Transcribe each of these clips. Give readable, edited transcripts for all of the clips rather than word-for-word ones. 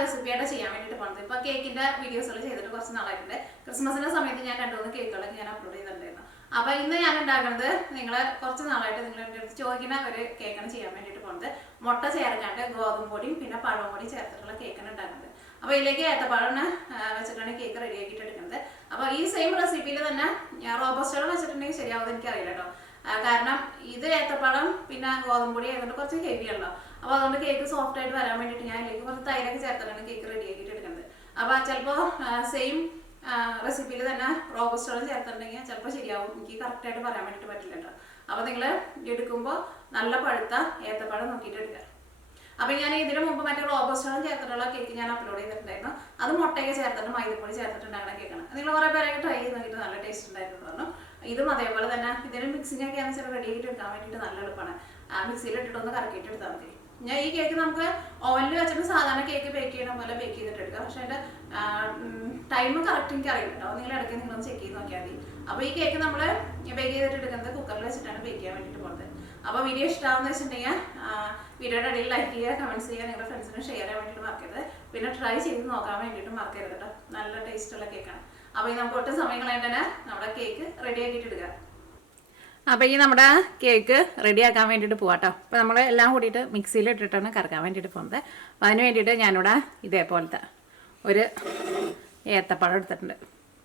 റെസിപ്പിയായിട്ട് ചെയ്യാൻ വേണ്ടിയിട്ട് പോകുന്നത്. ഇപ്പോൾ കേക്കിൻ്റെ വീഡിയോസുകൾ ചെയ്തിട്ട് കുറച്ച് നാളായിട്ടുണ്ട്. ക്രിസ്മസിൻ്റെ സമയത്ത് ഞാൻ 2-3 കേക്കുകളൊക്കെ ഞാൻ അപ്ലോഡ് ചെയ്തിട്ടുണ്ടായിരുന്നു. അപ്പോൾ ഇന്ന് ഞാൻ ഉണ്ടാക്കുന്നത് നിങ്ങൾ കുറച്ച് നാളായിട്ട് നിങ്ങൾ എൻ്റെ അടുത്ത് ചോദിക്കുന്ന ഒരു കേക്കാണ് ചെയ്യാൻ വേണ്ടിയിട്ട് പോകുന്നത്. മുട്ട ചേർക്കാണ്ട് ഗോതമ്പ് പൊടിയും പിന്നെ പഴവും പൊടിയും ചേർത്തിട്ടുള്ള കേക്കാണ് ഉണ്ടാക്കുന്നത്. അപ്പോൾ ഇതിലേക്ക് ഏത്തപ്പഴം വെച്ചിട്ടാണ് കേക്ക് റെഡി ആക്കിയിട്ട് എടുക്കുന്നത്. അപ്പോൾ ഈ സെയിം റെസിപ്പിയിൽ തന്നെ റോബസ്റ്റോളം വെച്ചിട്ടുണ്ടെങ്കിൽ ശരിയാവുമെന്ന് എനിക്കറിയില്ല കേട്ടോ. കാരണം ഇത് ഏത്തപ്പഴം പിന്നെ ഗോതമ്പ് പൊടി ആയതുകൊണ്ട് കുറച്ച് ഹെവിയാണല്ലോ. അപ്പോൾ അതുകൊണ്ട് കേക്ക് സോഫ്റ്റ് ആയിട്ട് വരാൻ വേണ്ടിയിട്ട് ഞാൻ ഇതിലേക്ക് കുറച്ച് തൈരൊക്കെ ചേർത്തിട്ടാണ് കേക്ക് റെഡി ആക്കിയിട്ട് എടുക്കുന്നത്. അപ്പോൾ ചിലപ്പോൾ സെയിം റെസിപ്പിയിൽ തന്നെ റോബസ്റ്റോളം ചേർത്തിട്ടുണ്ടെങ്കിൽ ചിലപ്പോൾ ശരിയാവും. എനിക്ക് കറക്റ്റായിട്ട് പറയാൻ വേണ്ടിയിട്ട് പറ്റില്ല കേട്ടോ. അപ്പോൾ നിങ്ങൾ എടുക്കുമ്പോൾ നല്ല പഴുത്ത ഏത്തപ്പഴം നോക്കിയിട്ട് എടുക്കുക. അപ്പോൾ ഞാൻ ഇതിന് മുമ്പ് മറ്റേ റോബസ്റ്റോളം ചേർത്തിട്ടുള്ള കേക്ക് ഞാൻ അപ്ലോഡ് ചെയ്തിട്ടുണ്ടായിരുന്നു. അത് മുട്ടയൊക്കെ ചേർത്തിട്ട് മൈദപ്പൊടി ചേർത്തിട്ടുണ്ടാകുന്ന കേക്കാണ്. നിങ്ങൾ കുറേ പേരൊക്കെ ട്രൈ ചെയ്ത് നോക്കിയിട്ട് നല്ല ടേസ്റ്റ് ഉണ്ടായിരുന്നു പറഞ്ഞു. ഇതും അതേപോലെ തന്നെ ഇതിന് മിക്സിംഗ് ഒക്കെ ആണെന്ന് വെച്ചാൽ റെഡി ആയിട്ട് എടുക്കാൻ വേണ്ടിയിട്ട് നല്ല എളുപ്പമാണ്. മിക്സിയിൽ ഇട്ടിട്ടൊന്ന് കറക്കിയിട്ട് എടുത്താൽ മതി. ഞാൻ ഈ കേക്ക് നമുക്ക് ഓവനിൽ വെച്ചിട്ട് സാധാരണ കേക്ക് ബേക്ക് ചെയ്യണ പോലെ ബേക്ക് ചെയ്തിട്ട് എടുക്കാം. പക്ഷേ അതിൻ്റെ ടൈം കറക്റ്റ് എനിക്ക് അറിയില്ല കേട്ടോ. നിങ്ങൾ ഇടയ്ക്ക് നിങ്ങളൊന്ന് ചെക്ക് ചെയ്ത് നോക്കിയാൽ മതി. അപ്പോൾ ഈ കേക്ക് നമ്മൾ ബേക്ക് ചെയ്തിട്ട് എടുക്കുന്നത് കുക്കറിൽ വെച്ചിട്ടാണ് ബേക്ക് ചെയ്യാൻ വേണ്ടിയിട്ട് പോകുന്നത്. അപ്പോൾ വീഡിയോ ഇഷ്ടമാണെന്ന് വെച്ചിട്ടുണ്ടെങ്കിൽ വീഡിയോയുടെ ഇടയിൽ ലൈക്ക് ചെയ്യുക, കമൻറ്റ്സ് ചെയ്യുക, നിങ്ങളുടെ ഫ്രണ്ട്സിന് ഷെയർ ചെയ്യാൻ വേണ്ടിയിട്ട് മറക്കരുത്. പിന്നെ ട്രൈ ചെയ്ത് നോക്കാൻ വേണ്ടിയിട്ട് മറക്കരുത് കേട്ടോ. നല്ല ടേസ്റ്റുള്ള കേക്കാണ്. അപ്പോൾ ഈ നമുക്ക് ഒട്ടും സമയം കളയാണ്ട് തന്നെ നമ്മുടെ കേക്ക് റെഡി ആക്കിയിട്ട് എടുക്കുക. അപ്പോൾ ഈ നമ്മുടെ കേക്ക് റെഡിയാക്കാൻ വേണ്ടിയിട്ട് പോകാം കേട്ടോ. അപ്പോൾ നമ്മൾ എല്ലാം കൂടിയിട്ട് മിക്സിയിൽ ഇട്ടിട്ടാണ് കറക്കാൻ വേണ്ടിയിട്ട് പോകുന്നത്. അപ്പോൾ അതിന് വേണ്ടിയിട്ട് ഞാനിവിടെ ഇതേപോലത്തെ ഒരു ഏത്തപ്പഴം എടുത്തിട്ടുണ്ട്.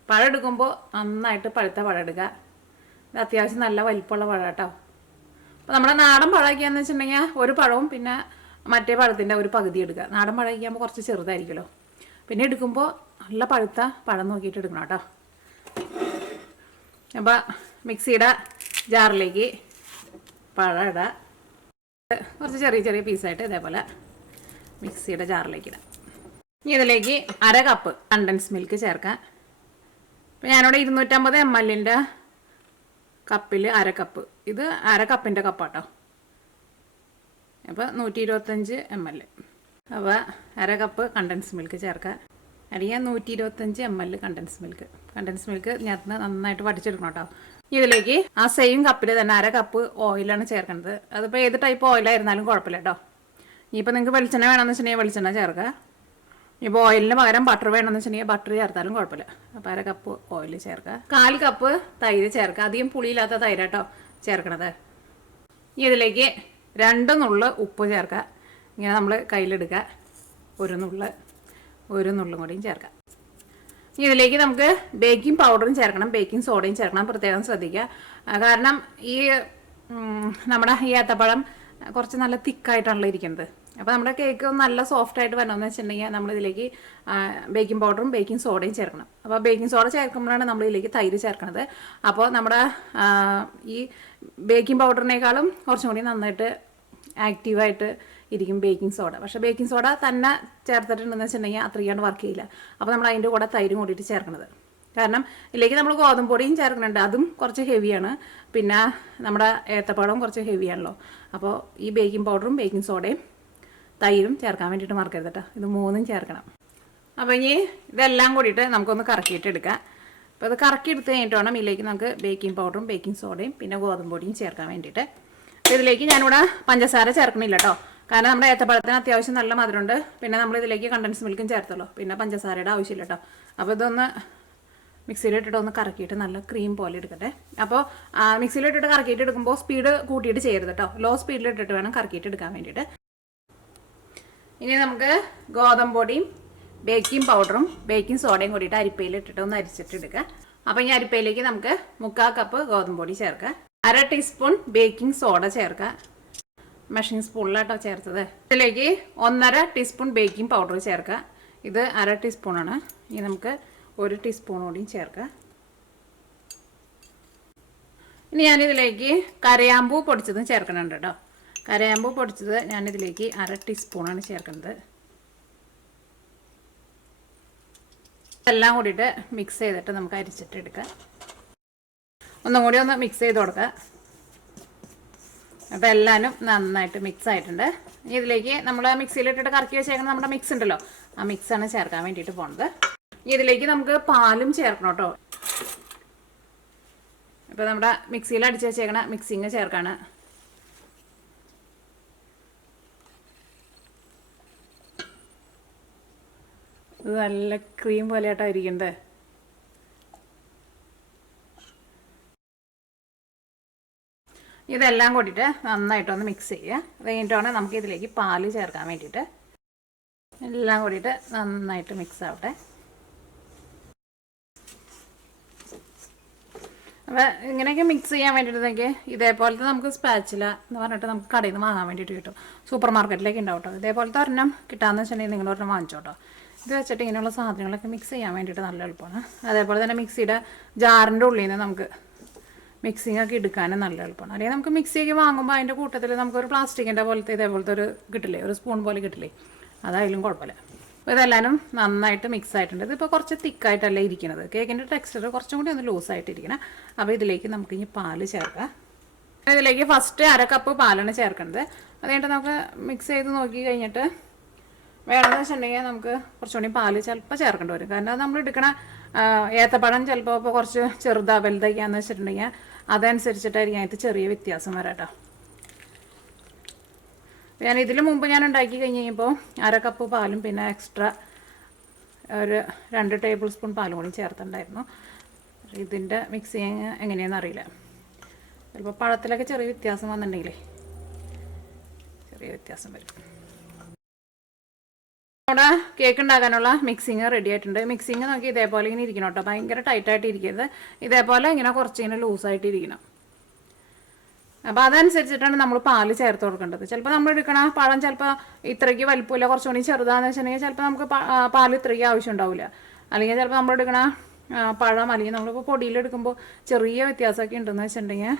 പഴം എടുക്കുമ്പോൾ നന്നായിട്ട് പഴുത്ത പഴം എടുക്കുക. ഇത് അത്യാവശ്യം നല്ല വലിപ്പമുള്ള പഴം കേട്ടോ. അപ്പോൾ നമ്മുടെ നാടൻ പഴമൊക്കെയാണെന്ന് വെച്ചിട്ടുണ്ടെങ്കിൽ ഒരു പഴവും പിന്നെ മറ്റേ പഴത്തിൻ്റെ ഒരു പകുതി എടുക്കുക. നാടൻ പഴമൊക്കെയാകുമ്പോൾ കുറച്ച് ചെറുതായിരിക്കുമല്ലോ. പിന്നെ എടുക്കുമ്പോൾ നല്ല പഴുത്ത പഴം നോക്കിയിട്ട് എടുക്കണം കേട്ടോ. അപ്പോൾ മിക്സിയുടെ ജാറിലേക്ക് പഴം ഇടുക. കുറച്ച് ചെറിയ ചെറിയ പീസായിട്ട് ഇതേപോലെ മിക്സിയുടെ ജാറിലേക്ക് ഇടാം. ഇനി ഇതിലേക്ക് 1/2 കപ്പ് കണ്ടൻസ് മിൽക്ക് ചേർക്കാം. അപ്പോൾ ഞാനിവിടെ 250 ml കപ്പിൽ 1/2 കപ്പ്. ഇത് 1/2 കപ്പിൻ്റെ കപ്പാട്ടോ. അപ്പോൾ 125 ml. അപ്പോൾ 1/2 കപ്പ് കണ്ടൻസ് മിൽക്ക് ചേർക്കാം. അല്ലെങ്കിൽ 125 ml condensed milk. Condensed milk ഞാൻ നന്നായിട്ട് വടിച്ചെടുക്കണം കേട്ടോ. ഇതിലേക്ക് ആ സെയിം കപ്പിൽ തന്നെ 1/2 കപ്പ് ഓയിലാണ് ചേർക്കുന്നത്. അതിപ്പോൾ ഏത് ടൈപ്പ് ഓയിലായിരുന്നാലും കുഴപ്പമില്ല കേട്ടോ. ഇനിയിപ്പോൾ നിങ്ങൾക്ക് വെളിച്ചെണ്ണ വേണമെന്ന് വെച്ചിട്ടുണ്ടെങ്കിൽ വെളിച്ചെണ്ണ ചേർക്കുക. ഇപ്പോൾ ഓയിലിന് പകരം ബട്ടർ വേണമെന്ന് വെച്ചിട്ടുണ്ടെങ്കിൽ ബട്ടർ ചേർത്താലും കുഴപ്പമില്ല. അപ്പോൾ 1/2 കപ്പ് ഓയിൽ ചേർക്കുക. 1/4 കപ്പ് തൈര് ചേർക്കുക. അധികം പുളിയില്ലാത്ത തൈര് കേട്ടോ ചേർക്കണത്. ഇനി ഇതിലേക്ക് 2 നുള്ള് ഉപ്പ് ചേർക്കുക. ഇങ്ങനെ നമ്മൾ കയ്യിലെടുക്കുക. ഒരു നുള്ളും കൂടിയും ചേർക്കാം. ഇനി ഇതിലേക്ക് നമുക്ക് ബേക്കിംഗ് പൗഡറും ചേർക്കണം, ബേക്കിംഗ് സോഡയും ചേർക്കണം. പ്രത്യേകം ശ്രദ്ധിക്കുക. കാരണം ഈ നമ്മുടെ ഈ ഏത്തപ്പഴം കുറച്ച് നല്ല തിക്കായിട്ടാണല്ലോ ഇരിക്കുന്നത്. അപ്പോൾ നമ്മുടെ കേക്ക് നല്ല സോഫ്റ്റായിട്ട് വരണമെന്ന് വെച്ചിട്ടുണ്ടെങ്കിൽ നമ്മളിതിലേക്ക് ബേക്കിംഗ് പൗഡറും ബേക്കിംഗ് സോഡയും ചേർക്കണം. അപ്പോൾ ബേക്കിംഗ് സോഡ ചേർക്കുമ്പോഴാണ് നമ്മളിതിലേക്ക് തൈര് ചേർക്കുന്നത്. അപ്പോൾ നമ്മുടെ ഈ ബേക്കിംഗ് പൗഡറിനേക്കാളും കുറച്ചും കൂടി നന്നായിട്ട് ആക്റ്റീവായിട്ട് ഇരിക്കും ബേക്കിംഗ് സോഡ. പക്ഷേ ബേക്കിംഗ് സോഡ തന്നെ ചേർത്തിട്ടുണ്ടെന്ന് വെച്ചിട്ടുണ്ടെങ്കിൽ അത്രയ്ക്കാണ്ട് വർക്ക് ചെയ്യില്ല. അപ്പോൾ നമ്മൾ അതിൻ്റെ കൂടെ തൈരും കൂടിയിട്ട് ചേർക്കുന്നത്. കാരണം ഇതിലേക്ക് നമ്മൾ ഗോതമ്പ് പൊടിയും ചേർക്കുന്നുണ്ട്. അതും കുറച്ച് ഹെവിയാണ്. പിന്നെ നമ്മുടെ ഏത്തപ്പഴവും കുറച്ച് ഹെവിയാണല്ലോ. അപ്പോൾ ഈ ബേക്കിംഗ് പൗഡറും ബേക്കിംഗ് സോഡയും തൈരും ചേർക്കാൻ വേണ്ടിയിട്ട് മറക്കരുത് കേട്ടോ. ഇത് 3ഉം ചേർക്കണം. അപ്പോൾ ഇനി ഇതെല്ലാം കൂടിയിട്ട് നമുക്കൊന്ന് കറക്കിയിട്ട് എടുക്കാം. അപ്പോൾ ഇത് കറക്കി എടുത്ത് കഴിഞ്ഞിട്ട് വേണം ഇതിലേക്ക് നമുക്ക് ബേക്കിംഗ് പൗഡറും ബേക്കിംഗ് സോഡയും പിന്നെ ഗോതമ്പ് പൊടിയും ചേർക്കാൻ വേണ്ടിയിട്ട്. അപ്പോൾ ഇതിലേക്ക് ഞാനിവിടെ പഞ്ചസാര ചേർക്കണില്ല കേട്ടോ. കാരണം നമ്മുടെ ഏത്തപ്പഴത്തിന് അത്യാവശ്യം നല്ല മധുരമുണ്ട്. പിന്നെ നമ്മളിതിലേക്ക് കണ്ടൻസ് മിൽക്കും ചേർത്തല്ലോ. പിന്നെ പഞ്ചസാരയുടെ ആവശ്യമില്ല കേട്ടോ. അപ്പോൾ ഇതൊന്ന് മിക്സിയിലിട്ടിട്ട് ഒന്ന് കറക്കിയിട്ട് നല്ല ക്രീം പോലെ എടുക്കട്ടെ. അപ്പോൾ മിക്സിയിലിട്ടിട്ട് കറക്കിയിട്ട് എടുക്കുമ്പോൾ സ്പീഡ് കൂട്ടിയിട്ട് ചെയ്യരുത് കേട്ടോ. ലോ സ്പീഡിലിട്ടിട്ട് വേണം കറക്കിയിട്ട് എടുക്കാൻ വേണ്ടിയിട്ട്. ഇനി നമുക്ക് ഗോതമ്പ് പൊടിയും ബേക്കിംഗ് പൗഡറും ബേക്കിംഗ് സോഡയും കൂടിയിട്ട് അരിപ്പയിലിട്ടിട്ട് ഒന്ന് അരിച്ചിട്ടെടുക്കുക. അപ്പോൾ ഈ അരിപ്പയിലേക്ക് നമുക്ക് 3/4 കപ്പ് ഗോതമ്പ് പൊടി ചേർക്കുക. 1/2 ടീസ്പൂൺ ബേക്കിംഗ് സോഡ ചേർക്കുക. മെഷറിംഗ് സ്പൂണിലാട്ടോ ചേർത്തത്. ഇതിലേക്ക് 1/2 ടീസ്പൂൺ ബേക്കിംഗ് പൗഡർ ചേർക്കുക. ഇത് 1/2 ടീസ്പൂണാണ്. ഇനി നമുക്ക് 1 ടീസ്പൂൺ കൂടിയും ചേർക്കുക. ഇനി ഞാനിതിലേക്ക് കരയാമ്പൂ പൊടിച്ചതും ചേർക്കുന്നുണ്ട് കേട്ടോ. കരയാമ്പൂ പൊടിച്ചത് ഞാനിതിലേക്ക് 1/2 ടീസ്പൂണാണ് ചേർക്കുന്നത്. എല്ലാം കൂടിയിട്ട് മിക്സ് ചെയ്തിട്ട് നമുക്ക് അരിച്ചിട്ട് എടുക്കാം. ഒന്നും കൂടി ഒന്ന് മിക്സ് ചെയ്ത് കൊടുക്കുക. അപ്പോൾ എല്ലാവരും നന്നായിട്ട് മിക്സ് ആയിട്ടുണ്ട്. ഇതിലേക്ക് നമ്മൾ മിക്സിയിലിട്ടിട്ട് കറക്കി വെച്ചേക്കുന്ന നമ്മുടെ മിക്സ് ഉണ്ടല്ലോ, ആ മിക്സാണ് ചേർക്കാൻ വേണ്ടിയിട്ട് പോകുന്നത്. ഇതിലേക്ക് നമുക്ക് പാലും ചേർക്കണം കേട്ടോ. അപ്പോൾ നമ്മുടെ മിക്സിയിൽ അടിച്ച് വെച്ചേക്കണ മിക്സിങ് ചേർക്കാണ്. ഇത് നല്ല ക്രീം പോലെയായിട്ടാണ് ഇരിക്കണ്ടേ. ഇതെല്ലാം കൂട്ടിയിട്ട് നന്നായിട്ടൊന്ന് മിക്സ് ചെയ്യുക. അത് കഴിഞ്ഞിട്ടാണ് നമുക്ക് ഇതിലേക്ക് പാല് ചേർക്കാൻ വേണ്ടിയിട്ട്. എല്ലാം കൂടിയിട്ട് നന്നായിട്ട് മിക്സ് ആവട്ടെ. അപ്പോൾ ഇങ്ങനെയൊക്കെ മിക്സ് ചെയ്യാൻ വേണ്ടിയിട്ട് ഇതേപോലത്തെ നമുക്ക് സ്പാച്ചില എന്ന് പറഞ്ഞിട്ട് നമുക്ക് കടയിൽ നിന്ന് വാങ്ങാൻ വേണ്ടിയിട്ട് കിട്ടും. സൂപ്പർ മാർക്കറ്റിലേക്ക് ഉണ്ടാവും കേട്ടോ. ഇതേപോലത്തെ ഒരെണ്ണം കിട്ടാമെന്ന് വെച്ചിട്ടുണ്ടെങ്കിൽ നിങ്ങൾ ഒരെണ്ണം വാങ്ങിച്ചോട്ടോ. ഇത് വെച്ചിട്ട് ഇങ്ങനെയുള്ള സാധനങ്ങളൊക്കെ മിക്സ് ചെയ്യാൻ വേണ്ടിയിട്ട് നല്ല എളുപ്പമാണ്. അതേപോലെ തന്നെ മിക്സിയുടെ ജാറിൻ്റെ ഉള്ളിൽ നിന്ന് നമുക്ക് മിക്സിങ് ഒക്കെ എടുക്കാനും നല്ല എളുപ്പമാണ്. അല്ലെങ്കിൽ നമുക്ക് മിക്സിയൊക്കെ വാങ്ങുമ്പോൾ അതിൻ്റെ കൂട്ടത്തിൽ നമുക്കൊരു പ്ലാസ്റ്റിക്കിൻ്റെ പോലത്തെ ഇതേപോലത്തെ ഒരു കിട്ടില്ലേ, ഒരു സ്പൂൺ പോലെ കിട്ടില്ലേ, അതായാലും കുഴപ്പമില്ല. അപ്പോൾ ഇതെല്ലാവരും നന്നായിട്ട് മിക്സ് ആയിട്ടുണ്ട്. ഇതിപ്പോൾ കുറച്ച് തിക്കായിട്ടല്ല ഇരിക്കുന്നത്. കേക്കിൻ്റെ ടെക്സ്ചർ കുറച്ചും കൂടി ഒന്ന് ലൂസായിട്ടിരിക്കണം. അപ്പോൾ ഇതിലേക്ക് നമുക്ക് ഇനി പാല് ചേർക്കാം. ഇതിലേക്ക് ഫസ്റ്റ് 1/2 കപ്പ് പാലാണ് ചേർക്കുന്നത്. അത് കഴിഞ്ഞിട്ട് നമുക്ക് മിക്സ് ചെയ്ത് നോക്കി കഴിഞ്ഞിട്ട് വേണമെന്ന് വെച്ചിട്ടുണ്ടെങ്കിൽ നമുക്ക് കുറച്ചുകൂടി പാല് ചിലപ്പോൾ ചേർക്കേണ്ടി വരും. കാരണം നമ്മൾ എടുക്കണ ഏത്തപ്പഴം ചിലപ്പോൾ ഇപ്പോൾ കുറച്ച് ചെറുതാ വലുതൊക്കെയാണെന്ന് വെച്ചിട്ടുണ്ടെങ്കിൽ അതനുസരിച്ചിട്ടായിരിക്കും അതിന് ചെറിയ വ്യത്യാസം വരാം കേട്ടോ. ഞാൻ ഇതിൽ മുമ്പ് ഞാൻ ഉണ്ടാക്കി കഴിഞ്ഞ് കഴിഞ്ഞപ്പോൾ 1/2 കപ്പ് പാലും പിന്നെ എക്സ്ട്രാ ഒരു 2 ടേബിൾ സ്പൂൺ പാലും കൂടി ചേർത്തിട്ടുണ്ടായിരുന്നു. ഇതിൻ്റെ മിക്സിങ് എങ്ങനെയാണെന്ന് അറിയില്ല. ചിലപ്പോൾ പഴത്തിലൊക്കെ ചെറിയ വ്യത്യാസം വന്നിട്ടുണ്ടെങ്കിലേ ചെറിയ വ്യത്യാസം വരും. നമ്മുടെ കേക്ക് ഉണ്ടാക്കാനുള്ള മിക്സിങ് റെഡി ആയിട്ടുണ്ട്. മിക്സിങ് നോക്കി ഇതേപോലെ ഇങ്ങനെ ഇരിക്കണം കേട്ടോ. ഭയങ്കര ടൈറ്റായിട്ട് ഇരിക്കരുത്. ഇതേപോലെ ഇങ്ങനെ കുറച്ചിങ്ങനെ ലൂസായിട്ട് ഇരിക്കണം. അപ്പോൾ അതനുസരിച്ചിട്ടാണ് നമ്മൾ പാല് ചേർത്ത് കൊടുക്കേണ്ടത്. ചിലപ്പോൾ നമ്മൾ എടുക്കണ പഴം ചിലപ്പോൾ ഇത്രയ്ക്ക് വലിപ്പമില്ല, കുറച്ചുകൂടി ചെറുതാണെന്ന് വെച്ചിട്ടുണ്ടെങ്കിൽ ചിലപ്പോൾ നമുക്ക് പാല് ഇത്രയ്ക്ക് ആവശ്യം ഉണ്ടാവില്ല. അല്ലെങ്കിൽ ചിലപ്പോൾ നമ്മൾ എടുക്കണ പഴം അല്ലെങ്കിൽ നമ്മളിപ്പോൾ പൊടിയിലെടുക്കുമ്പോൾ ചെറിയ വ്യത്യാസമൊക്കെ ഉണ്ടെന്ന് വെച്ചിട്ടുണ്ടെങ്കിൽ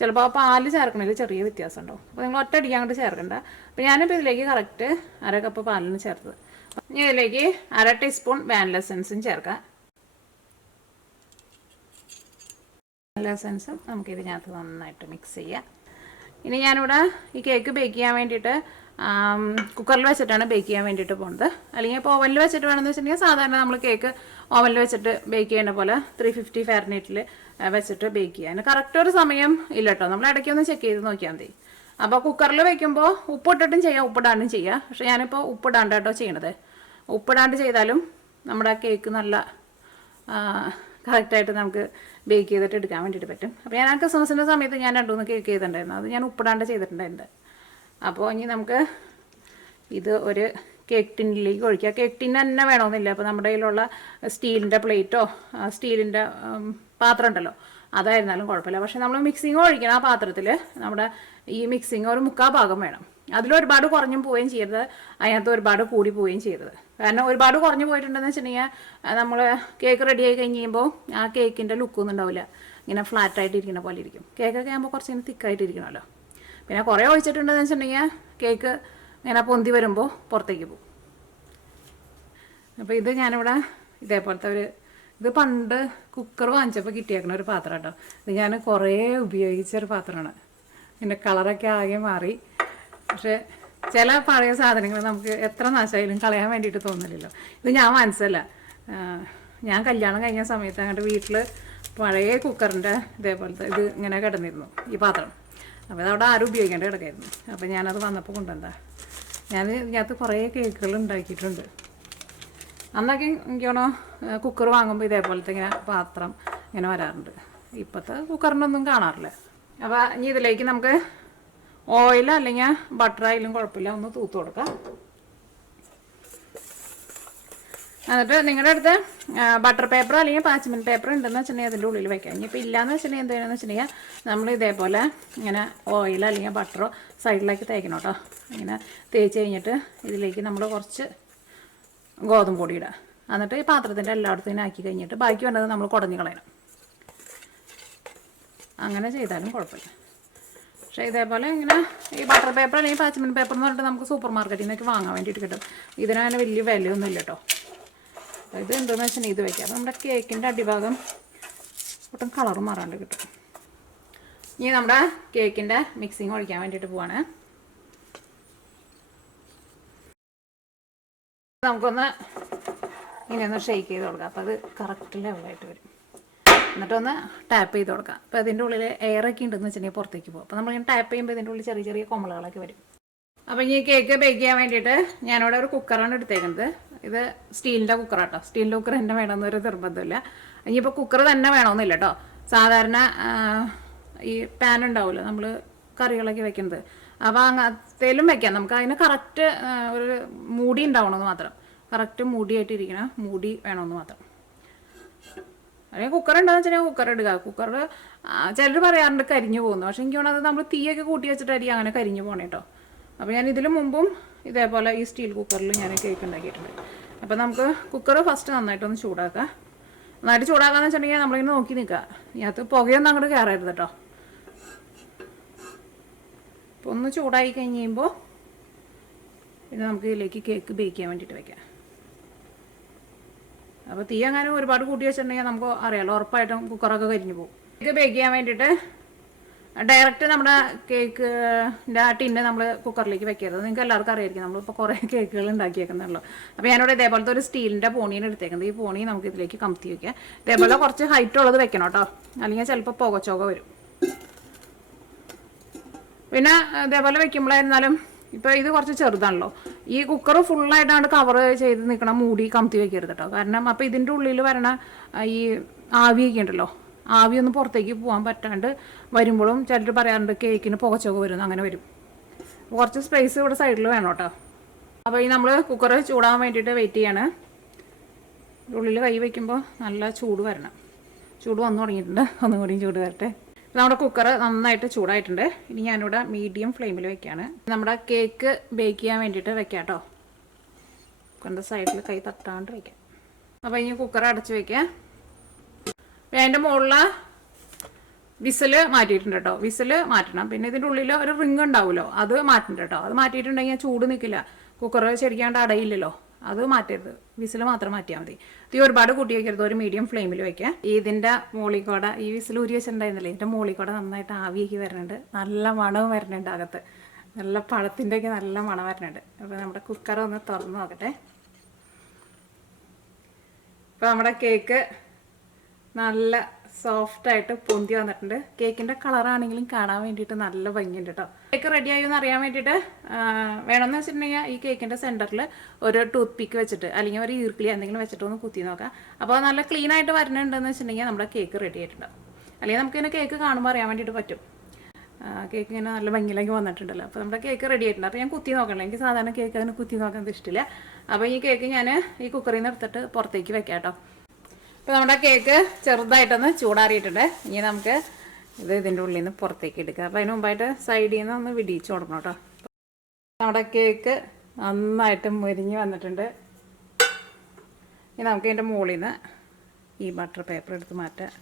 ചിലപ്പോൾ ആ പാല് ചേർക്കണതിൽ ചെറിയ വ്യത്യാസം ഉണ്ടാവും. അപ്പോൾ നിങ്ങൾ ഒറ്റയടിക്ക് അങ്ങോട്ട് ചേർക്കണ്ട. അപ്പോൾ ഞാനിപ്പോൾ ഇതിലേക്ക് കറക്റ്റ് 1/2 കപ്പ് പാലിന് ചേർത്തത്. ഇനി ഇതിലേക്ക് 1/2 ടീസ്പൂൺ വാനില എസൻസും ചേർക്കാം. വാനില എസൻസും നമുക്കിതിനകത്ത് നന്നായിട്ട് മിക്സ് ചെയ്യാം. ഇനി ഞാനിവിടെ ഈ കേക്ക് ബേക്ക് ചെയ്യാൻ വേണ്ടിയിട്ട് കുക്കറിൽ വെച്ചിട്ടാണ് ബേക്ക് ചെയ്യാൻ വേണ്ടിയിട്ട് പോകുന്നത്. അല്ലെങ്കിൽ ഇപ്പോൾ ഓവനിൽ വെച്ചിട്ട് വേണമെന്ന് വെച്ചിട്ടുണ്ടെങ്കിൽ സാധാരണ നമ്മൾ കേക്ക് ഓവനിൽ വെച്ചിട്ട് ബേക്ക് ചെയ്യുന്ന പോലെ 350 ഫാരനൈറ്റിൽ വെച്ചിട്ട് ബേക്ക് ചെയ്യാൻ കറക്റ്റ് ഒരു സമയം ഇല്ല കേട്ടോ. നമ്മൾ ഇടയ്ക്കൊന്ന് ചെക്ക് ചെയ്ത് നോക്കിയാൽ മതി. അപ്പോൾ കുക്കറിൽ വെക്കുമ്പോൾ ഉപ്പിട്ടിട്ടും ചെയ്യാം, ഉപ്പിടാണ്ടും ചെയ്യാം. പക്ഷേ ഞാനിപ്പോൾ ഉപ്പിടാണ്ട് കേട്ടോ ചെയ്യണത്. ഉപ്പിടാണ്ട് ചെയ്താലും നമ്മുടെ കേക്ക് നല്ല കറക്റ്റായിട്ട് നമുക്ക് ബേക്ക് ചെയ്തിട്ട് എടുക്കാൻ വേണ്ടിയിട്ട് പറ്റും. അപ്പോൾ ഞാൻ ക്രിസ്മസിൻ്റെ സമയത്ത് ഞാൻ 2-3 കേക്ക് ചെയ്തിട്ടുണ്ടായിരുന്നു. അത് ഞാൻ ഉപ്പിടാണ്ട് ചെയ്തിട്ടുണ്ടായിരുന്നു. അപ്പോൾ ഇനി നമുക്ക് ഇത് ഒരു കേക്ക് ടിന്നിലേക്ക് ഒഴിക്കുക. കേക്ക് ടിന്ന് തന്നെ വേണമെന്നില്ല. അപ്പോൾ നമ്മുടെ കയ്യിലുള്ള സ്റ്റീലിൻ്റെ പ്ലേറ്റോ സ്റ്റീലിൻ്റെ പാത്രം ഉണ്ടല്ലോ അതായിരുന്നാലും കുഴപ്പമില്ല. പക്ഷേ നമ്മൾ മിക്സിങ് ഒഴിക്കണം ആ പാത്രത്തിൽ നമ്മുടെ ഈ മിക്സിങ് ഒരു 3/4 ഭാഗം വേണം. അതിലൊരുപാട് കുറഞ്ഞും പോവുകയും ചെയ്യരുത്, അതിനകത്ത് ഒരുപാട് കൂടി പോവുകയും ചെയ്യരുത്. കാരണം ഒരുപാട് കുറഞ്ഞു പോയിട്ടുണ്ടെന്ന് വെച്ചിട്ടുണ്ടെങ്കിൽ നമ്മൾ കേക്ക് റെഡി ആയി കഴിഞ്ഞ് കഴിയുമ്പോൾ ആ കേക്കിൻ്റെ ലുക്കൊന്നും ഉണ്ടാവില്ല. ഇങ്ങനെ ഫ്ലാറ്റായിട്ട് ഇരിക്കുന്ന പോലെ ഇരിക്കും. കേക്കൊക്കെ ആകുമ്പോൾ കുറച്ച് ഇങ്ങനെ തിക്കായിട്ട് ഇരിക്കണമല്ലോ. പിന്നെ കുറേ ഒഴിച്ചിട്ടുണ്ടെന്ന് വെച്ചിട്ടുണ്ടെങ്കിൽ കേക്ക് ഇങ്ങനെ പൊന്തി വരുമ്പോൾ പുറത്തേക്ക് പോകും. അപ്പോൾ ഇത് ഞാനിവിടെ ഇതേപോലത്തെ ഇത് പണ്ട് കുക്കർ വാങ്ങിച്ചപ്പോൾ കിട്ടിയേക്കണ ഒരു പാത്രം കേട്ടോ. ഇത് ഞാൻ കുറേ ഉപയോഗിച്ചൊരു പാത്രമാണ്. ഇതിൻ്റെ കളറൊക്കെ ആകെ മാറി. പക്ഷേ ചില പഴയ സാധനങ്ങൾ നമുക്ക് എത്ര നാശമായാലും കളയാൻ വേണ്ടിയിട്ട് തോന്നില്ലല്ലോ. ഇത് ഞാൻ മനസ്സിലല്ല, ഞാൻ കല്യാണം കഴിഞ്ഞ സമയത്ത് അങ്ങോട്ട് വീട്ടിൽ പഴയ കുക്കറിൻ്റെ ഇതേപോലത്തെ ഇത് ഇങ്ങനെ കിടന്നിരുന്നു ഈ പാത്രം. അപ്പോൾ അതവിടെ ആരും ഉപയോഗിക്കേണ്ട കിടക്കായിരുന്നു. അപ്പോൾ ഞാനത് വന്നപ്പോൾ കൊണ്ടുവന്നാ. ഞാൻ ഇതിനകത്ത് കുറേ കേക്കുകൾ ഉണ്ടാക്കിയിട്ടുണ്ട്. അന്നൊക്കെ എനിക്കാണോ കുക്കർ വാങ്ങുമ്പോൾ ഇതേപോലത്തെ ഇങ്ങനെ പാത്രം ഇങ്ങനെ വരാറുണ്ട്. ഇപ്പോഴത്തെ കുക്കറിനൊന്നും കാണാറില്ല. അപ്പോൾ ഇനി ഇതിലേക്ക് നമുക്ക് ഓയിൽ അല്ലെങ്കിൽ ബട്ടർ ആയാലും കുഴപ്പമില്ല ഒന്ന് തൂത്ത് കൊടുക്കാം. എന്നിട്ട് നിങ്ങളുടെ അടുത്ത് ബട്ടർ പേപ്പർ അല്ലെങ്കിൽ പാച്ച്മെൻറ്റ് പേപ്പർ ഉണ്ടെന്ന് വെച്ചിട്ടുണ്ടെങ്കിൽ അതിൻ്റെ ഉള്ളിൽ വയ്ക്കാം. ഇനിയിപ്പോൾ ഇല്ലയെന്ന് വെച്ചിട്ടുണ്ടെങ്കിൽ എന്ത് ചെയ്യണമെന്ന് വെച്ചിട്ടുണ്ടെങ്കിൽ നമ്മൾ ഇതേപോലെ ഇങ്ങനെ ഓയിൽ അല്ലെങ്കിൽ ബട്ടറോ സൈഡിലേക്ക് തേക്കണം കേട്ടോ. ഇങ്ങനെ തേച്ച് കഴിഞ്ഞിട്ട് ഇതിലേക്ക് നമ്മൾ കുറച്ച് ഗോതമ്പ് പൊടി ഇടുക. എന്നിട്ട് ഈ പാത്രത്തിൻ്റെ എല്ലായിടത്തും ഇങ്ങനെ ആക്കി കഴിഞ്ഞിട്ട് ബാക്കി വേണ്ടത് നമ്മൾ കുടഞ്ഞ് കളയണം. അങ്ങനെ ചെയ്താലും കുഴപ്പമില്ല. പക്ഷേ ഇതേപോലെ ഇങ്ങനെ ഈ ബട്ടർ പേപ്പർ അല്ലെങ്കിൽ പാച്ച്മെൻറ്റ് പേപ്പർ എന്ന് പറഞ്ഞിട്ട് നമുക്ക് സൂപ്പർ മാർക്കറ്റിൽ നിന്നൊക്കെ വാങ്ങാൻ വേണ്ടിയിട്ട് കിട്ടും. ഇതിനങ്ങനെ വലിയ വിലയൊന്നും ഇല്ല കേട്ടോ. ഇത് എന്തെന്ന് വെച്ചിട്ടുണ്ടെങ്കിൽ ഇത് വയ്ക്കാം. അപ്പോൾ നമ്മുടെ കേക്കിൻ്റെ അടിഭാഗം ഒട്ടും കളറ് മാറാണ്ട് കിട്ടും. ഇനി നമ്മുടെ കേക്കിൻ്റെ മിക്സിങ് ഒഴിക്കാൻ വേണ്ടിയിട്ട് പോവാണ്. നമുക്കൊന്ന് ഇങ്ങനെയൊന്ന് ഷെയ്ക്ക് ചെയ്ത് കൊടുക്കാം. അപ്പോൾ അത് കറക്റ്റ് ലെവലായിട്ട് വരും. എന്നിട്ടൊന്ന് ടാപ്പ് ചെയ്ത് കൊടുക്കാം. അപ്പോൾ അതിൻ്റെ ഉള്ളിൽ എയറൊക്കെ ഉണ്ടെന്ന് വെച്ചിട്ടുണ്ടെങ്കിൽ പുറത്തേക്ക് പോകും. അപ്പോൾ നമ്മളിങ്ങനെ ടാപ്പ് ചെയ്യുമ്പോൾ ഇതിൻ്റെ ഉള്ളിൽ ചെറിയ ചെറിയ കൊമളകളൊക്കെ വരും. അപ്പോൾ ഈ കേക്ക് ബേക്ക് ചെയ്യാൻ വേണ്ടിയിട്ട് ഞാനിവിടെ ഒരു കുക്കറാണ് എടുത്തേക്കുന്നത്. ഇത് സ്റ്റീലിൻ്റെ കുക്കറാട്ടോ. സ്റ്റീലിൻ്റെ കുക്കർ തന്നെ വേണമെന്നൊരു നിർബന്ധമില്ല. ഇനിയിപ്പോൾ കുക്കർ തന്നെ വേണമെന്നില്ല കേട്ടോ. സാധാരണ ഈ പാൻ ഉണ്ടാവുമല്ലോ നമ്മൾ കറികളൊക്കെ വെക്കുന്നത്, അപ്പോൾ അങ്ങനത്തേലും വെക്കാം. നമുക്ക് അതിന് കറക്റ്റ് ഒരു മൂടി ഉണ്ടാവണമെന്ന് മാത്രം, കറക്റ്റ് മൂടിയായിട്ടിരിക്കണം, മൂടി വേണമെന്ന് മാത്രം. അല്ലെങ്കിൽ കുക്കർ ഉണ്ടെന്ന് വെച്ചിട്ടുണ്ടെങ്കിൽ കുക്കർ ഇടുക. കുക്കർ ചിലർ പറയാറുണ്ട് കരിഞ്ഞു പോകുന്നു, പക്ഷേ എനിക്ക് തോന്നുന്നത് നമ്മൾ തീയൊക്കെ കൂട്ടി വെച്ചിട്ടായിരിക്കും അങ്ങനെ കരിഞ്ഞു പോകണേ കേട്ടോ. അപ്പോൾ ഞാൻ ഇതിന് മുമ്പും ഇതേപോലെ ഈ സ്റ്റീൽ കുക്കറിൽ ഞാൻ കേക്ക് ഉണ്ടാക്കിയിട്ടുണ്ട്. അപ്പോൾ നമുക്ക് കുക്കർ ഫസ്റ്റ് നന്നായിട്ടൊന്ന് ചൂടാക്കാം. നന്നായിട്ട് ചൂടാക്കാന്ന് വെച്ചിട്ടുണ്ടെങ്കിൽ നമ്മളിങ്ങനെ നോക്കി നിൽക്കുക, ഇതിനകത്ത് പുകയൊന്നും അങ്ങോട്ട് കയറരുത് കേട്ടോ. അപ്പോൾ ഒന്ന് ചൂടായി കഴിഞ്ഞ് കഴിയുമ്പോൾ പിന്നെ നമുക്ക് ഇതിലേക്ക് കേക്ക് ബേക്ക് ചെയ്യാൻ വേണ്ടിയിട്ട് വെക്കാം. അപ്പോൾ തീ അങ്ങനെ ഒരുപാട് കൂട്ടി വെച്ചിട്ടുണ്ടെങ്കിൽ നമുക്ക് അറിയാമല്ലോ, ഉറപ്പായിട്ടും കുക്കറൊക്കെ കരിഞ്ഞു പോകും. കേക്ക് ബേക്ക് ചെയ്യാൻ വേണ്ടിയിട്ട് ഡയറക്റ്റ് നമ്മുടെ കേക്കിൻ്റെ ആ ടിന്ന് നമ്മൾ കുക്കറിലേക്ക് വെക്കരുത്. നിങ്ങൾക്ക് എല്ലാവർക്കും അറിയായിരിക്കും, നമ്മളിപ്പോൾ കുറേ കേക്കുകൾ ഉണ്ടാക്കിയേക്കുന്നുള്ളൂ. അപ്പോൾ ഞാനിവിടെ ഇതേപോലത്തെ ഒരു സ്റ്റീലിൻ്റെ പോണീനെ എടുത്തേക്കുന്നത്. ഈ പോണി നമുക്ക് ഇതിലേക്ക് കമത്തി വയ്ക്കാം. ഇതേപോലെ കുറച്ച് ഹൈറ്റ് ഉള്ളത് വെക്കണം കേട്ടോ, അല്ലെങ്കിൽ ചിലപ്പോൾ പുകച്ചോക വരും. പിന്നെ ഇതേപോലെ വെക്കുമ്പോഴായിരുന്നാലും ഇപ്പോൾ ഇത് കുറച്ച് ചെറുതാണല്ലോ, ഈ കുക്കർ ഫുള്ളായിട്ടാണ് കവർ ചെയ്ത് നിൽക്കണം, മൂടി കമത്തി വയ്ക്കരുത് കേട്ടോ. കാരണം അപ്പോൾ ഇതിൻ്റെ ഉള്ളിൽ വരണ ഈ ആവിയൊക്കെ ഉണ്ടല്ലോ, ആവിയൊന്നും പുറത്തേക്ക് പോകാൻ പറ്റാണ്ട് വരുമ്പോഴും ചിലർ പറയാറുണ്ട് കേക്കിന് പുകച്ചൊക്കെ വരുന്നു, അങ്ങനെ വരും. കുറച്ച് സ്പേസ് ഇവിടെ സൈഡിൽ വേണം കേട്ടോ. അപ്പോൾ ഈ നമ്മൾ കുക്കർ ചൂടാൻ വേണ്ടിയിട്ട് വെയിറ്റ് ചെയ്യാണ്. ഉള്ളിൽ കൈ വയ്ക്കുമ്പോൾ നല്ല ചൂട് വരണം. ചൂട് വന്നു തുടങ്ങിയിട്ടുണ്ട്, ഒന്നും കൂടിയും ചൂട് വരട്ടെ. നമ്മുടെ കുക്കർ നന്നായിട്ട് ചൂടായിട്ടുണ്ട്. ഇനി ഞാനിവിടെ മീഡിയം ഫ്ലെയിമിൽ വെക്കുകയാണ്. നമ്മുടെ കേക്ക് ബേക്ക് ചെയ്യാൻ വേണ്ടിയിട്ട് വെക്കാം കേട്ടോ. കുക്കറിൻ്റെ സൈഡിൽ കൈ തട്ടാണ്ട് വയ്ക്കാം. അപ്പോൾ ഇനി കുക്കർ അടച്ച് വയ്ക്കാം. അതിൻ്റെ മുകളിൽ വിസിൽ മാറ്റിയിട്ടുണ്ട് കേട്ടോ. വിസിൽ മാറ്റണം. പിന്നെ ഇതിൻ്റെ ഉള്ളിൽ ഒരു റിങ് ഉണ്ടാവുമല്ലോ, അത് മാറ്റണ്ട കേട്ടോ. അത് മാറ്റിയിട്ടുണ്ടെങ്കിൽ ചൂട് നിൽക്കില്ല, കുക്കർ ശരിക്കാണ്ട് അടയില്ലല്ലോ, അത് മാറ്റരുത്. വിസിൽ മാത്രം മാറ്റിയാൽ മതി. തീ ഒരുപാട് കൂട്ടി വയ്ക്കരുത്, ഒരു മീഡിയം ഫ്ലെയിമിൽ വയ്ക്കുക. ഇതിൻ്റെ മോളിക്കോട ഈ വിസിൽ ഊരി വെച്ചിട്ടുണ്ടായിരുന്നില്ലേ, ഇതിൻ്റെ മോളിക്കോട നന്നായിട്ട് ആവിയൊക്കെ വരുന്നുണ്ട്, നല്ല മണവും വരുന്നുണ്ട് അകത്ത്, നല്ല പഴത്തിൻ്റെയൊക്കെ നല്ല മണം വരുന്നുണ്ട്. അപ്പോൾ നമ്മുടെ കുക്കർ ഒന്ന് തുറന്ന് നോക്കട്ടെ. ഇപ്പോൾ നമ്മുടെ കേക്ക് നല്ല സോഫ്റ്റായിട്ട് പൊന്തി വന്നിട്ടുണ്ട്. കേക്കിൻ്റെ കളറാണെങ്കിലും കാണാൻ വേണ്ടിയിട്ട് നല്ല ഭംഗിയുണ്ട് കേട്ടോ. കേക്ക് റെഡിയായി എന്ന് അറിയാൻ വേണ്ടിയിട്ട് വേണമെന്ന് വെച്ചിട്ടുണ്ടെങ്കിൽ ഈ കേക്കിൻ്റെ സെൻറ്ററിൽ ഒരു ടൂത്ത് പിക്ക് വെച്ചിട്ട് അല്ലെങ്കിൽ ഒരു ഈർക്കിളി എന്തെങ്കിലും വെച്ചിട്ട് ഒന്ന് കുത്തി നോക്കാം. അപ്പോൾ നല്ല ക്ലീൻ ആയിട്ട് വരുന്നുണ്ടെന്ന് വെച്ചിട്ടുണ്ടെങ്കിൽ നമ്മുടെ കേക്ക് റെഡി ആയിട്ടുണ്ടാവും. അല്ലെങ്കിൽ നമുക്കിങ്ങനെ കേക്ക് കാണുമ്പോൾ അറിയാൻ വേണ്ടിയിട്ട് പറ്റും, കേക്ക് ഇങ്ങനെ നല്ല ഭംഗിയിലേക്ക് വന്നിട്ടുണ്ടല്ലോ. അപ്പോൾ നമ്മുടെ കേക്ക് റെഡി ആയിട്ടുണ്ട്. അപ്പോൾ ഞാൻ കുത്തി നോക്കണല്ലോ, എനിക്ക് സാധാരണ കേക്ക് അതിന് കുത്തി നോക്കാൻ ഇഷ്ടമില്ല. അപ്പോൾ ഈ കേക്ക് ഞാൻ ഈ കുക്കറിൽ നിന്ന് എടുത്തിട്ട് പുറത്തേക്ക് വെക്കാം കേട്ടോ. അപ്പോൾ നമ്മുടെ കേക്ക് ചെറുതായിട്ടൊന്ന് ചൂടാറിയിട്ടുണ്ട്. ഇനി നമുക്ക് ഇത് ഇതിൻ്റെ ഉള്ളിൽ നിന്ന് പുറത്തേക്ക് എടുക്കുക. അപ്പോൾ അതിന് മുമ്പായിട്ട് സൈഡിൽ നിന്ന് ഒന്ന് വിടിയിച്ച് കൊടുക്കണം കേട്ടോ. നമ്മുടെ കേക്ക് നന്നായിട്ട് മുരിഞ്ഞ് വന്നിട്ടുണ്ട്. ഇനി നമുക്ക് ഇതിൻ്റെ മുകളിൽ നിന്ന് ഈ ബട്ടർ പേപ്പർ എടുത്ത് മാറ്റാം.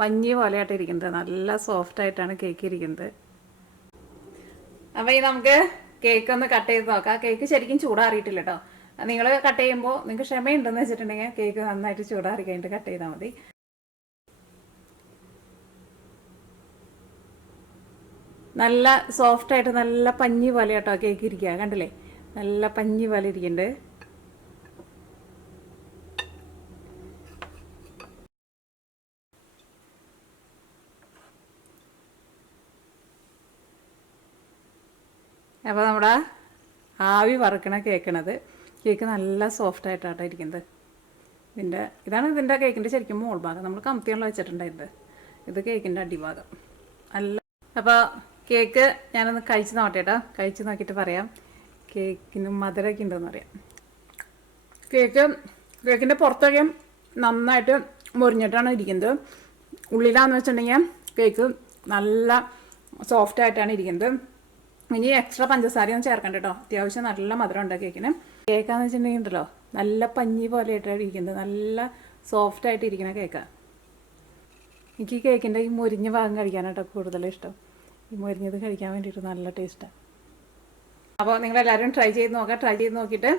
പഞ്ഞി പോലെയായിട്ട് ഇരിക്കുന്നത്, നല്ല സോഫ്റ്റായിട്ടാണ് കേക്ക് ഇരിക്കുന്നത്. അപ്പോൾ ഈ നമുക്ക് കേക്ക് ഒന്ന് കട്ട് ചെയ്ത് നോക്കാം. കേക്ക് ശരിക്കും ചൂടാറിയിട്ടില്ല കേട്ടോ. നിങ്ങൾ കട്ട് ചെയ്യുമ്പോൾ നിങ്ങൾക്ക് ക്ഷമയുണ്ടെന്ന് വെച്ചിട്ടുണ്ടെങ്കിൽ കേക്ക് നന്നായിട്ട് ചൂടാറി കഴിഞ്ഞിട്ട് കട്ട് ചെയ്താൽ മതി. നല്ല സോഫ്റ്റായിട്ട് നല്ല പഞ്ഞി പോലെ കേട്ടോ കേക്ക് ഇരിക്കുക, കണ്ടില്ലേ, നല്ല പഞ്ഞി പോലെ ഇരിക്കുന്നുണ്ട്. അപ്പോൾ നമ്മുടെ ആവി വറുക്കണ കേക്ക് നല്ല സോഫ്റ്റായിട്ടാണ് ഇരിക്കുന്നത്. ഇതാണ് ഇതിൻ്റെ കേക്കിൻ്റെ ശരിക്കും മോൾ ഭാഗം, നമ്മൾ കമത്തിയുള്ള വെച്ചിട്ടുണ്ടായിരുന്നത്. ഇത് കേക്കിൻ്റെ അടിഭാഗം നല്ല. അപ്പോൾ കേക്ക് ഞാനൊന്ന് കഴിച്ച് നോക്കട്ടെ കേട്ടോ. കഴിച്ച് നോക്കിയിട്ട് പറയാം കേക്കിന് മധുരമൊക്കെ ഉണ്ടെന്ന് പറയാം. കേക്കിൻ്റെ പുറത്തൊക്കെ നന്നായിട്ട് മുറിഞ്ഞിട്ടാണ് ഇരിക്കുന്നത്. ഉള്ളിലാണെന്ന് വെച്ചിട്ടുണ്ടെങ്കിൽ കേക്ക് നല്ല സോഫ്റ്റായിട്ടാണ് ഇരിക്കുന്നത്. ഇനി എക്സ്ട്രാ പഞ്ചസാരയൊന്നും ചേർക്കണ്ട കേട്ടോ. അത്യാവശ്യം നല്ല മധുരം ഉണ്ട് കേക്കിന്. കേക്കാന്ന് വെച്ചിട്ടുണ്ടെങ്കിൽ ഉണ്ടല്ലോ നല്ല പഞ്ഞി പോലെ ആയിട്ടാണ് ഇരിക്കുന്നത്, നല്ല സോഫ്റ്റായിട്ട് ഇരിക്കുന്ന കേക്കാണ്. എനിക്ക് ഈ കേക്കിൻ്റെ ഈ മുരിഞ്ഞ ഭാഗം കഴിക്കാനായിട്ടോ കൂടുതലും ഇഷ്ടം. ഈ മുരിഞ്ഞത് കഴിക്കാൻ വേണ്ടിയിട്ട് നല്ല ടേസ്റ്റാണ്. അപ്പോൾ നിങ്ങളെല്ലാവരും ട്രൈ ചെയ്ത് നോക്കുക. ട്രൈ ചെയ്ത് നോക്കിയിട്ട്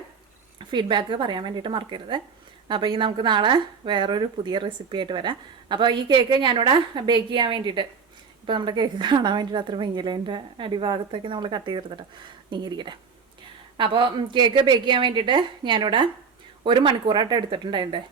ഫീഡ്ബാക്ക് പറയാൻ വേണ്ടിയിട്ട് മറക്കരുത്. അപ്പോൾ ഈ നമുക്ക് നാളെ വേറൊരു പുതിയ റെസിപ്പി ആയിട്ട് വരാം. അപ്പോൾ ഈ കേക്ക് ഞാനിവിടെ ബേക്ക് ചെയ്യാൻ വേണ്ടിയിട്ട്, ഇപ്പോൾ നമ്മുടെ കേക്ക് കാണാൻ വേണ്ടിയിട്ട് അത്ര ഭംഗിയില്ല, അതിൻ്റെ അടിഭാഗത്തൊക്കെ നമ്മൾ കട്ട് ചെയ്തെടുത്തിട്ടോ നീങ്ങിയിരിക്കട്ടെ. അപ്പോൾ കേക്ക് ബേക്ക് ചെയ്യാൻ വേണ്ടിയിട്ട് ഞാനിവിടെ 1 മണിക്കൂറായിട്ട് എടുത്തിട്ടുണ്ടായിരുന്നത്.